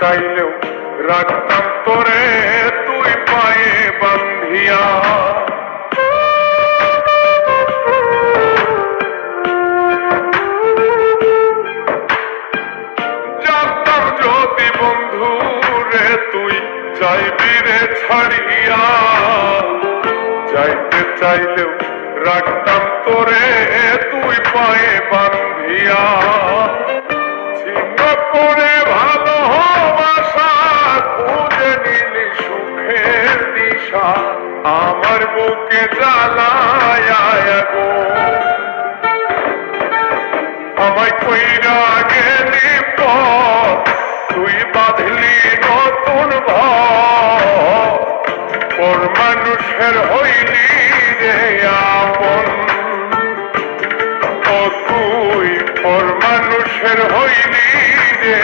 চাইলেও রাখতাম তোরে তুই পায়ে বান্ধিয়া। জানতাম যদি বন্ধু রে তুই যাইবি রে ছাড়িয়া, যাইতে চাইলেও রাখতাম তোরে তুই পায়ে বান্ধিয়া। ছিন্ন করে ভালোবাসা খুঁজে নিলি সুখের দিশা, আমার বুকে জ্বালায় গো। আমায় কইরা গেলি পথ তুই বাঁধলি নতুন ঘর, পর মানুষের হইলি রে আপন। ও তুই পর মানুষের হইলি রে